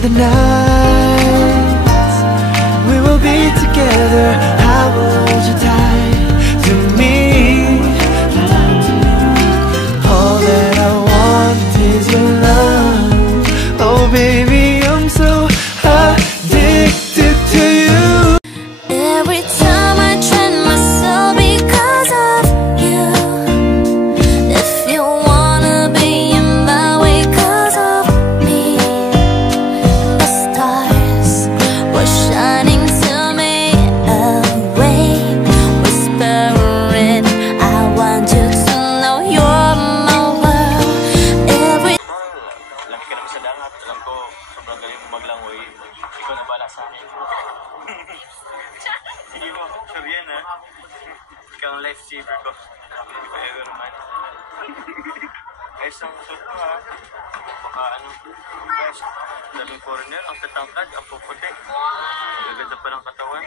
the nights we will be together. I will hold you tight to me. All that I want is your love. Oh baby, I'm so addicted to you. Every time I train myself because of you. If you wanna be in my way cause of me, the stars were shining to me away, whispering I want you to know you're my world. Every Laki ka naman sa dagat. Alam ko, sobrang galing mo maglangoy. Ikaw na bala sa akin. Hindi mo, sure yan ha. Ikaw ang lifesaver ko. Hindi ko ever man. Ayos ang suit ko ha. Baka ano, best. Daming foreigner, ang tatangkad, ang puputi. Gaganda pa ng katawan.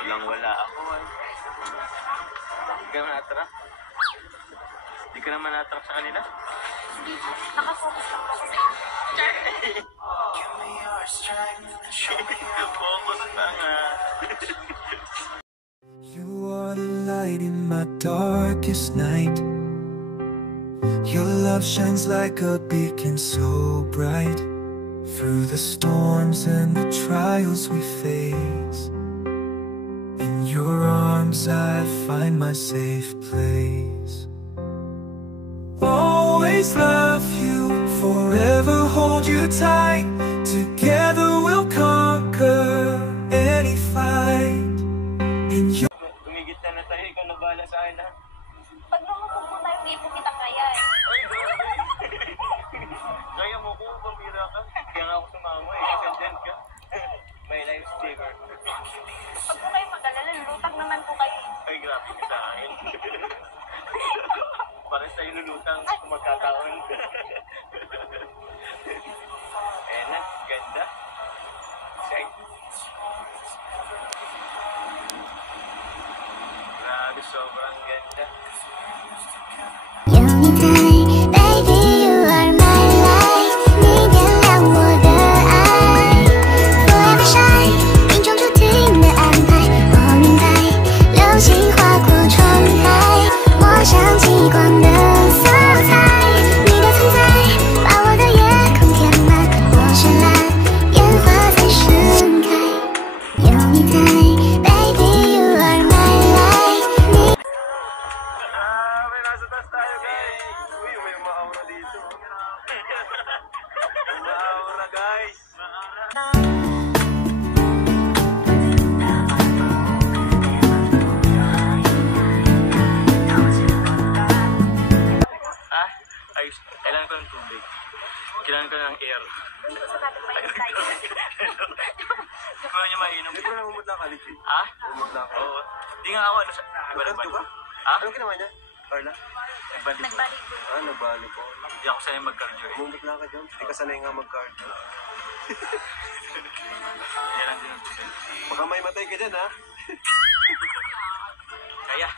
Walang wala ako eh. Hindi ka naman attract. Hindi ka naman attract sa kanila. nakafocus lang po. Focus na nga. You are the light in my darkest night. Your love shines like a beacon so bright. Through the storms and the trials we face, in your arms I find my safe place. Always love you, forever hold you tight. Together we'll conquer any fight. In your Tumigit na tayo, ikaw na bahala sa akin ha. Pag lumubog po tayo, hindi po kita kaya eh. Kaya mo kung pambira ka. Kaya nga ako sumama eh. Kasi dyan ka. May lifesaver. Pag po kayo mag-alala, lulutang naman po kayo. Ay, grabe ka sa akin. Parang sa'yo lulutang kung magkataon. Ayan na, ganda. Sight. Grabe, sobrang ganda. Baby, you are my life. 你点亮我的爱 Forever shine 命中注定的安排我明白流星划过窗台我像极光的色彩你的存在把我的夜空填满我绚烂烟花在盛开有你在 Baby, you are my life 你 May nasa taas tayo, guys. Uy, may umaura dito. Umaura, guys. Ayos. Kailangan ko ng tubig. Kailangan ko ng air. Kung niyo mainom. Hindi ko na umut lang kalit. Ha? Umut lang. Oo. Di nga ako ano sa... Nagkanto ka? Ha? Anong ginawa niya? Carla? Nagbalik. Ah, nagbali po. Hindi ako sanay mag-cardio eh. Bumalik lang ka dyan. Hindi ka sanay nga mag-cardio. Kailangan din ng tubig. Baka may matay ka dyan, ha? Kaya.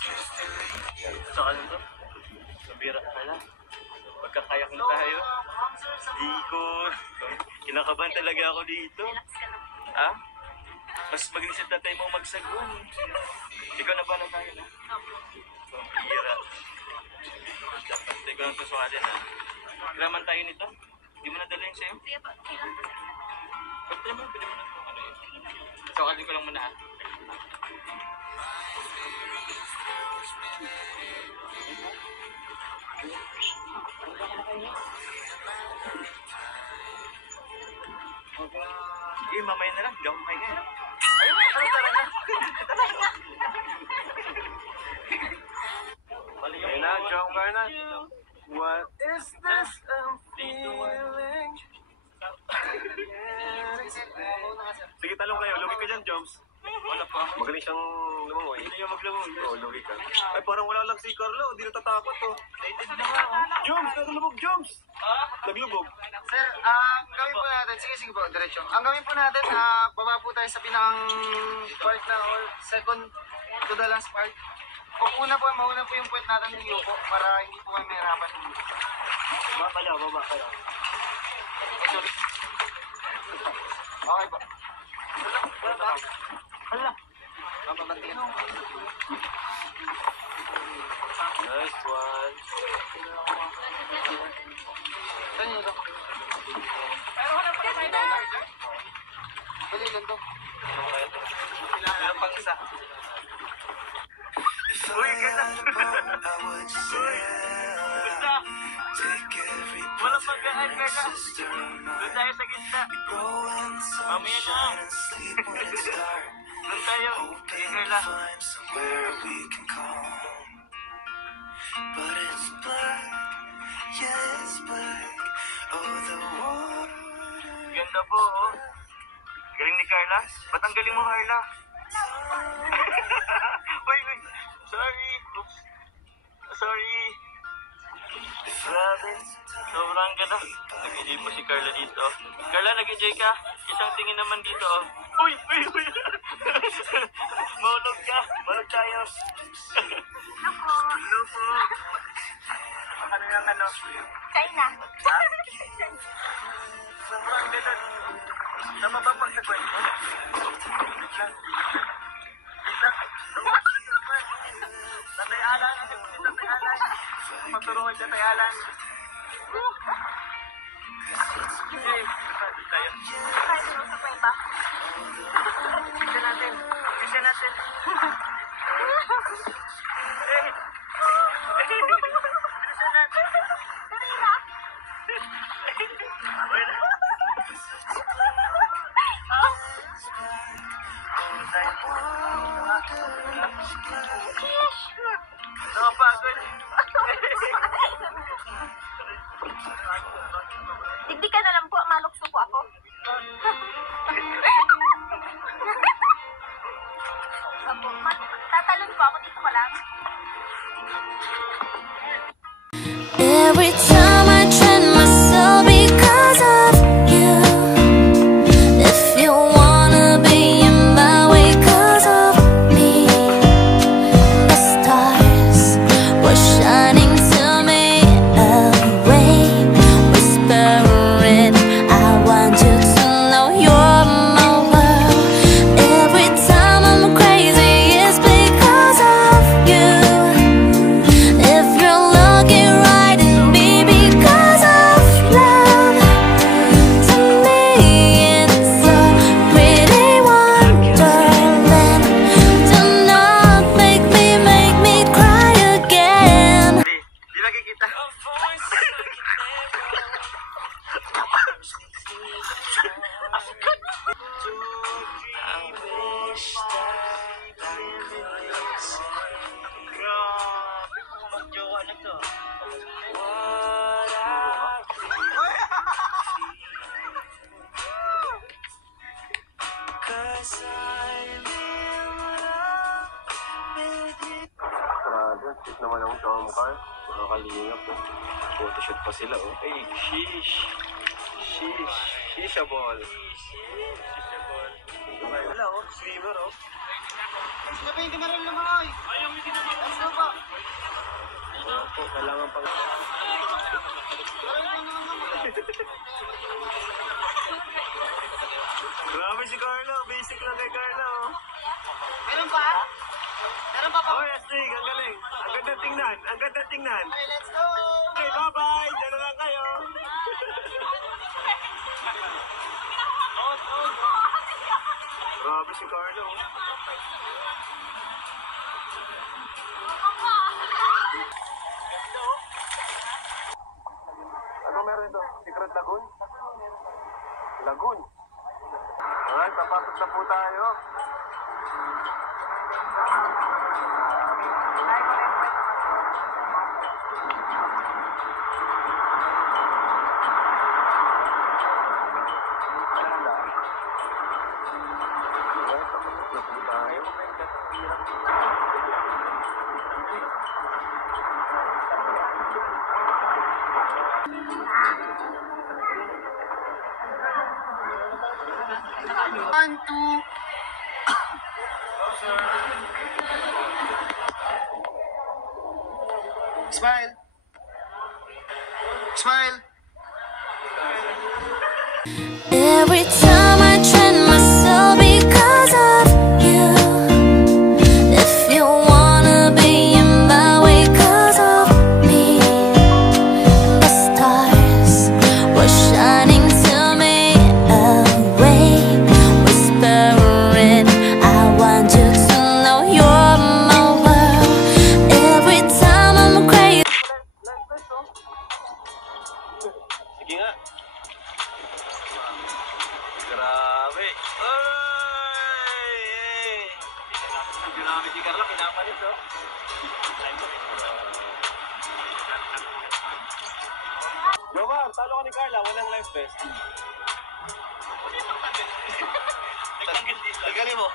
Sa kanan to. Sabira pala. Magkakayak na tayo. Di ko. Kinakabahan talaga ako dito. Ha? Mas mag-isip na tayo mong magsagwan. Ikaw na ba na tayo na? Pambira. Hindi ko lang susukalin ha. Graman tayo nito. Hindi mo nadala yung sa'yo? Pwede mo na ano yun. Sukalin ko lang muna ha. Sige, mamaya na lang. Hindi ako makain ngayon. Ayun, tara na. Ayun na, John Carla. What is this I'm feeling? Sige, talong kayo. Lugi ka dyan, Joms. Wala pa. Magaling siyang lumangoy. Hindi niya maglangoy. Oo, lugi ka. Ay, parang wala lang si Carlo. Hindi natatakot, oh. Excited na nga. Joms, naglubog, Joms! Naglubog. Sir, gawin po natin, sige po, diretso. Ang gawin po natin, baba po tayo sa pinakang part na, or second to the last part. Mauna po yung point natin ng yuko para hindi po kami mahirapan. Baba pala. Okay po. Hala. Papabantiin. Nice one. Saan yun ito? Dali lang to. Ilang pang isa. Uy, ganda. I would sail, Basta. take every Walang breath pagkaan from ka your na. sister of Doon mine. tayo sa gitna. Grow in the Mamaya na. sunshine and sleep when it's dark. Doon tayo. Hoping Tingnan to lang. find somewhere we can call home. But it's black, yeah, it's black. Oh, the water. Ganda po, oh. Galing ni Carla. Ba't ang galing mo, Carla? Uy, uy. Sorry. Oops. Sorry. Grabe. Sobrang ganda. Nag-enjoy po si Carla dito. Carla, nag-enjoy ka? Isang tingin naman dito, oh. Uy, uy, uy. Maulog ka. Maulog tayo. Hello po. Ano yung ano? China. Sobrang ganda. Tama ba pag sa kwento? Tatay Alan, kasi po si Tatay Alan. Magturuan si Tatay Alan. Okay, tayo. Kahit ano sa kwenta. Isa natin. Isa natin. Isa natin. Nakapagod. Hindi ka na lang po, malukso po ako. Opo, tatalon po ako dito pa lang. Every time I train myself because of you. If you wanna be in my way 'cause of me, the stars were shining to me away, whispering, I want you to know you're my world. Every time I'm crazy, it's because of you. If you're looking right at me because of love, to me it's a pretty wonderland. Do not make me cry again. Di nakikita. Grabe po mag-jowa na to. Grabe, cute naman ang Tom Car. Mga kalingap. Photoshoot pa sila, oh. Ay, sheesh. Sheesh. Shishable. Wala, oh. Swimmer, oh. Sige pa, hindi maral naman ay. Let's go pa. Opo, kailangan pang... Grabe si Carlo. Basic lang kay Carlo. Meron pa? Meron pa pa? Oh, Astig. Ang galing. Ang ganda tingnan. Ang ganda tingnan. Okay, let's go! Okay, bye-bye. Diyan na lang kayo. Grabe si Carlo. Ano meron ito? Secret Lagoon? Lagoon? Alright, papasok na po tayo. Alright, papasok na po tayo. One, two. Smile. Smile. Every time I train myself because of you. If you wanna be in my way 'cause of me, the stars were shining to me away, whispering, I want you to know you're my world. Every time I'm crazy. Sige nga. Grabe. Ay! Grabe si Carla, pinapalit oh. Jomar, talo ka ni Carla, walang life vest. Tagalin mo.